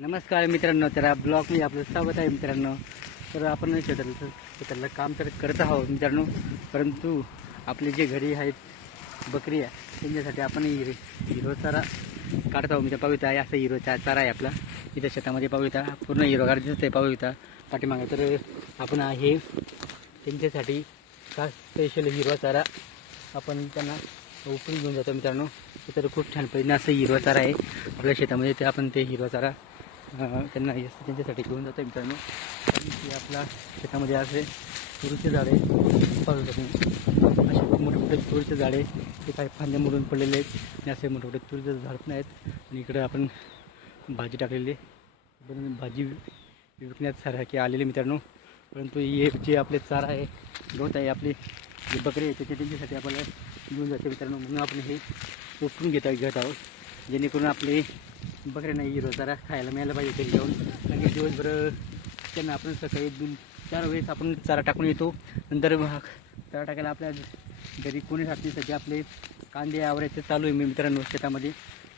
नमस्कार मित्रांनो तर ब्लॉगमध्ये आपलं स्वागत आहे मित्रांनो. तर आपण शेताला शेतातलं काम तर करत आहोत मित्रांनो परंतु आपले जे घरी आहेत बकरी आहे त्यांच्यासाठी आपण हिरो हिरो चारा काढत आहोत. म्हणजे पाहू आहे असं हिरो चा चारा आहे आपला. इथं शेतामध्ये पाहू पूर्ण हिरोगार दिसत आहे पाहू पाठीमागे तर आपण आहे त्यांच्यासाठी का स्पेशल हिरवा चारा आपण त्यांना उपटून घेऊन जातो मित्रांनो. तर खूप छान पद्धतीने असं हिरवा चारा आहे आपल्या शेतामध्ये. ते आपण ते हिरवा चारा त्यांना हे त्यांच्यासाठी घेऊन जातो मित्रांनो. ते आपल्या शेतामध्ये असे तुरीचे झाडे पाहतो असे खूप मोठे मोठे तुरीचे झाडे ते काही फांद्या मोडून पडलेले आहेत आणि असे मोठे मोठे तुरीचे झाड पण आहेत. आणि इकडे आपण भाजी टाकलेली पण भाजी विकण्यासारखी आलेले मित्रांनो. परंतु हे जे आपले चारा आहे गवत आहे आपली जे बकरी आहे त्याच्या त्यांच्यासाठी आपल्याला घेऊन जाते मित्रांनो. म्हणून आपण हे उपटून घेता घेत आहोत. जेणेकरून आपले बकऱ्यांना हिरो जरा खायला मिळायला पाहिजे तरी जाऊन. आणि दिवसभर त्यांना आपण सकाळी दोन चार वेळेस आपण चारा टाकून येतो. नंतर मग चारा टाकायला आपल्या घरी कोणी राहत नाही सध्या आपले कांदे आवरायचे चालू आहे मी मित्रांनो शेतामध्ये.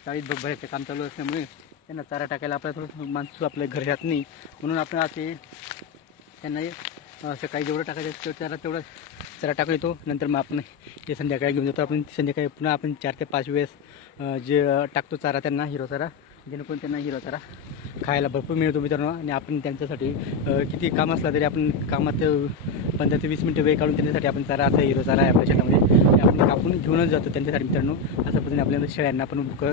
चाळीस भरायचं काम चालू असल्यामुळे त्यांना चारा टाकायला आपल्या थोडं माणसं आपल्या घरी राहत नाही. म्हणून आपण असे त्यांना सकाळी जेवढं टाकायचं त्याला तेवढं चारा टाकून येतो. नंतर मग आपण ते संध्याकाळी घेऊन जातो. आपण संध्याकाळी पुन्हा आपण चार ते पाच वेळेस जे टाकतो चारा त्यांना हिरो चारा जेणेकरून त्यांना हिरो चारा खायला भरपूर मिळतो मित्रांनो. आणि आपण त्यांच्यासाठी किती काम असला तरी आपण कामात पंधरा ते वीस मिनटं वेळ काढून त्यांच्यासाठी आपण चारा असा हिरो चारा आहे आपल्या शेतामध्ये आपण कापून घेऊनच जातो त्यांच्यासाठी मित्रांनो. अशा पद्धतीने आपल्या शेळ्यांना आपण भुकं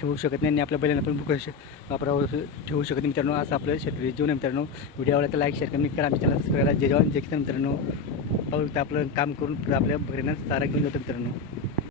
ठेवू शकत नाही आणि आपल्या बैलांना पण भुकं श- वापरावं ठेवू शकत नाही मित्रांनो. असं आपलं शेतकरी जीवन आहे मित्रांनो. व्हिडिओ आवडला तर लाईक शेअर कमी करा. आमच्या चॅनल सबस्क्राईब जे जेवण जे मित्रांनो. पाहू आपलं काम करून आपल्या बकऱ्यांना चारा घेऊन जातो मित्रांनो.